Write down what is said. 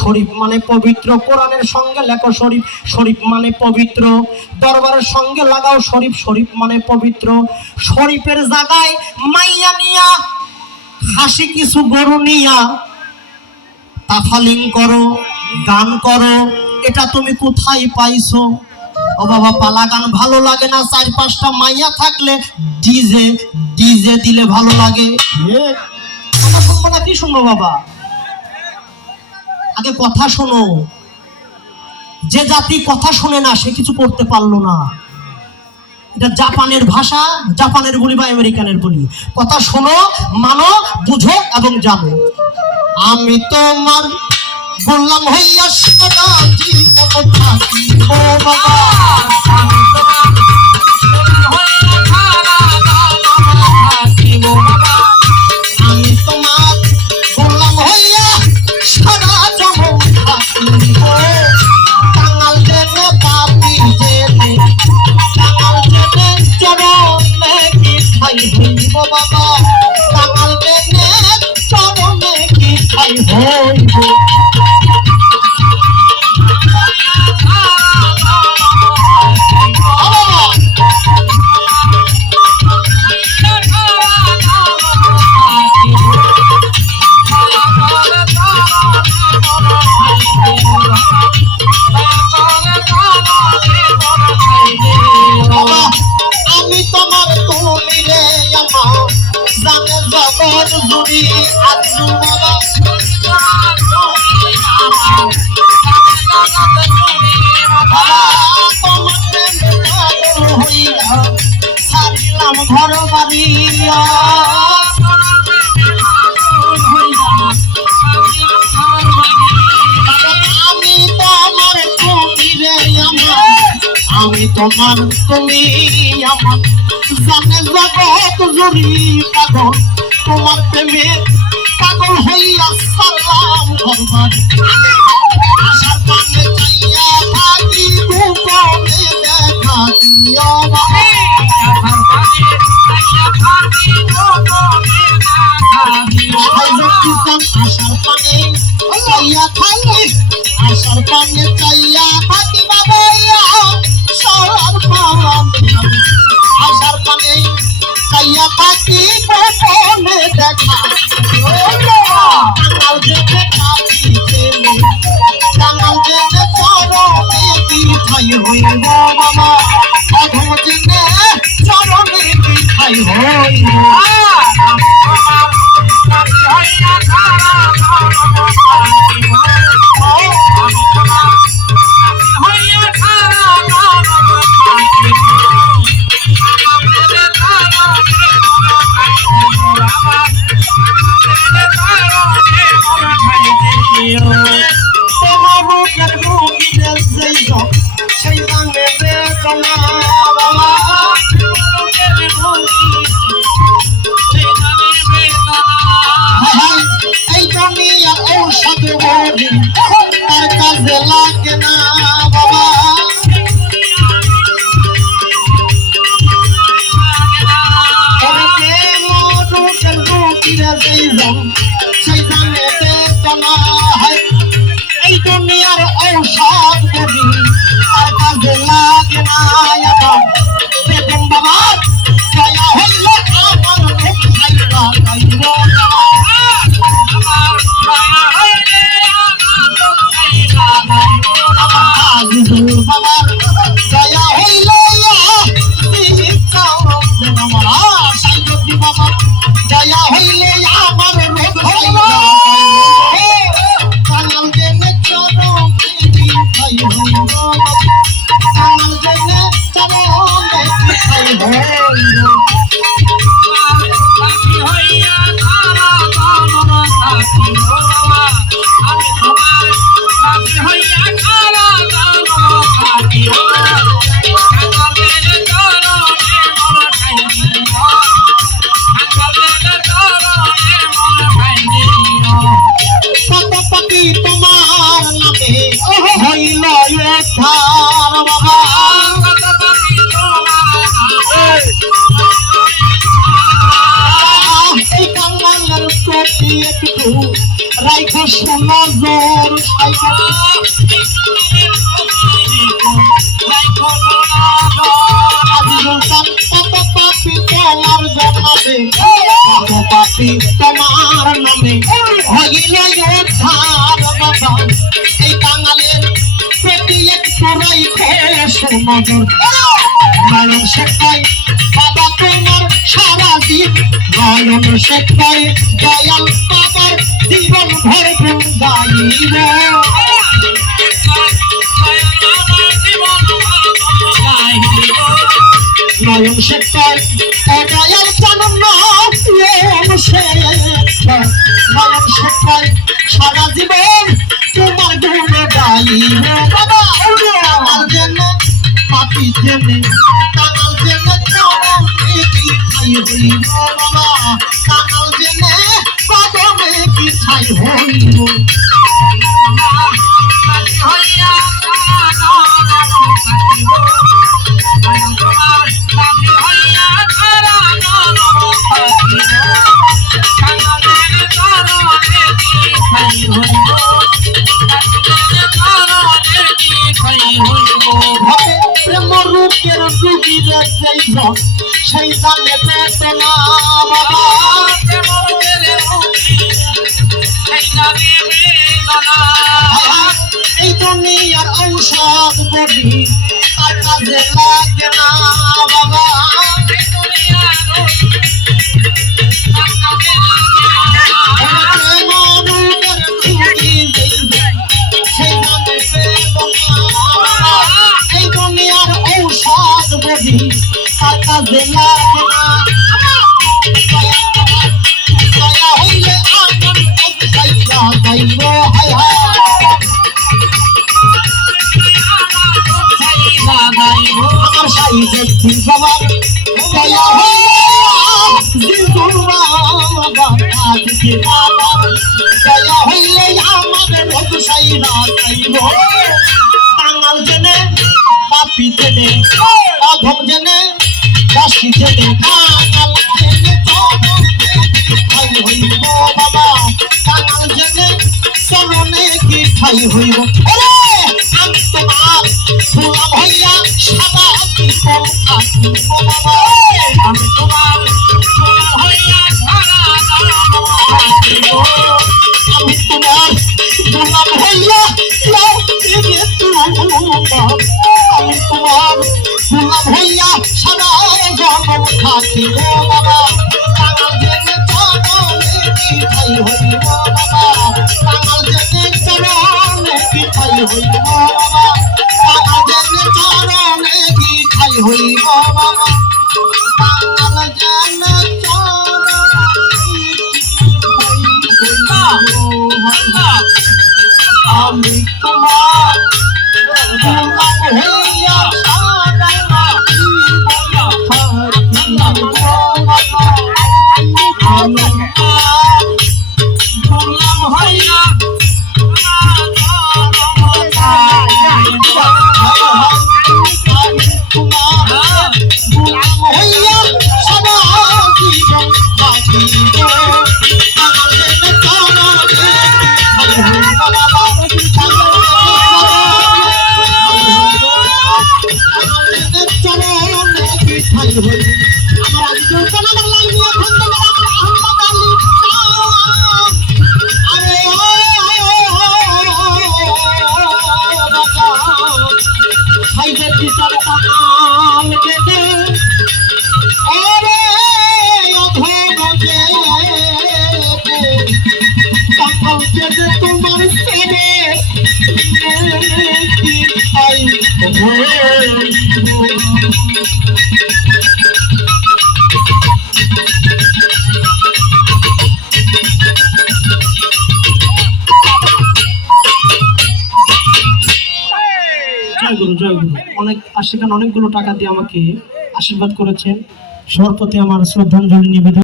শরীফ মানে পবিত্র, কোরআনের সঙ্গে লেখো শরীফ, শরীফ মানে পবিত্র। দরবারের সঙ্গে লাগাও শরীফ, শরীফ মানে পবিত্র। শরীফের জায়গায় মাইয়া নিয়া, হাসি কিছু গরু নিয়া তাফালিং করো, গান করো, এটা তুমি কোথায় পাইছো? ও বাবা, পালা গান ভালো লাগে না, 4-5টা মাইয়া থাকলে ডিজে ডিজে দিলে ভালো লাগে। কথা শুনবো না কি শুনবো বাবা? আগে কথা শোনো। যে জাতি কথা শোনে না সে কিছু করতে পারলো না। এটা জাপানের ভাষা, জাপানের বলি বা আমেরিকানের বলি। কথা শোনো, মানো, বুঝো এবং জানো। আমি তোমার বললাম হইয়া সারা জীবন থাকি ও বাবা, আমি তোমার বললাম হইয়া সারা জীবন থাকি ও কাঙাল জেনে পাপি জেনে, কাঙাল জেনে চরণে কি খাই হইব বাবা, কাঙাল জেনে চরণে কি খাই হইব। আমি তোমার তুমি রে আমার জানে জগৎ জুড়ি আজু বাবা, ছাড়িলাম ঘর বাড়ি, আমি তোমার তুমি রে আমার, আমি তোমার তুমি আমার জানে জগৎ জুড়ি পাগল, তোমার প্রেমে পাগল হইয়া সালাম ঘর বাড়ি। আশার পানে চাইয়া থাকি গোপনে দেখা দিও বাবা, আশার পানে চাইয়া থাকি, আশার পানে চাইয়া থাকি বাবা, সবার পানে আশার পানে চাইয়া থাকি গোপনে দেখা, কাঙাল জেনে পাপি জেনে, কাঙাল জেনে চরণে কি ঠাই হইব বাবা, অধম জেনে চরণে কি ঠাই হইব। তোমার রূপের রূপে সেই সব সেই গানে বেদনা বাবা, এই দুনিয়ার ঔষধ বলি তার কাজে লাগে না বাবা, রূপের রূপে সেই গানে বেদনা, এই দুনিয়ার ঔষধ বলি তার কাজে লাগে না বেগম বাবা, দয়া হইল আমার মুখ খাইবা খাইব আজিজুল বাবা, দয়া হইল সাইদি বাবা, দয়া হইলে আমার মুখ খাইবা কাঙাল জেনে চরণে কি খাই হইব, কাঙাল জেনে চরণে কি খাই হইব। কত পাখি তোমার নামে হইল উদ্ধার বাবা, এই কাঙালের প্রতি একটু রাইখো নজর পাপি তোমার নামে হইল উদ্ধার বাবা এই বাঙালির প্রতি একটু রাইখে নজর নয়ন শেখাই বাবা তোমার সারা জীব নয়ন শেখাই দয়াল বাবার জীবন ভর গাইব নয়ন শেখাই দয়াল জানো নয়ন শেখাই সারা জীবন তোমার গুণ গাইব বাবা আমার জন্য পাপি জেনে কানাল জেনে কি ছাই হইব বাবা কানাল জেনে কদমে কি ছাই হইব প্রেম রূপের রুগীরে সেই জানে বেদনা বাবা এই দুনিয়ার ঔষধ বলি তার কাজে লাগে না বাবা এই দুনিয়ার ঔষধ বলি তার কাজে লাগে না দয়া হইলে আমার যাইব হায় হায় আমার সাই দেখি বাবা দয়া হইলে দয়া হইলে আমার রোগ সাইরা যাইব কাঙাল জেনে পাপি জেনে অধম জেনে দাসী জেনে কাঙাল জেনে ঠাই হইব বাবা কাঙাল জেনে চরণে কি ঠাই হইব আমি তোমার গোলাম হইয়া সাদা জীবন থাকিব বাবা আমি তোমার গোলাম হইয়া সারা থাকিব আমি তোমার গোলাম হইয়া আমি তোমার গোলাম হইয়া সারা জীবন থাকিব বাবা কাঙাল জেনে চরণে কি ঠাই হইব বাবা কাঙাল জেনে চরণে কি ঠাই হইব বাবা কাঙাল জেনে চরণে কি ঠাই হইব বাবা কাঙাল জেনে চরণে আমি তোমার গোলাম হইয়া সারা গোলাম হইয়া তোমার সেনে জয় গুরু অনেক আশিকান অনেকগুলো টাকা দিয়ে আমাকে আশীর্বাদ করেছেন সবার প্রতি আমার শ্রদ্ধাঞ্জলি নিবেদন।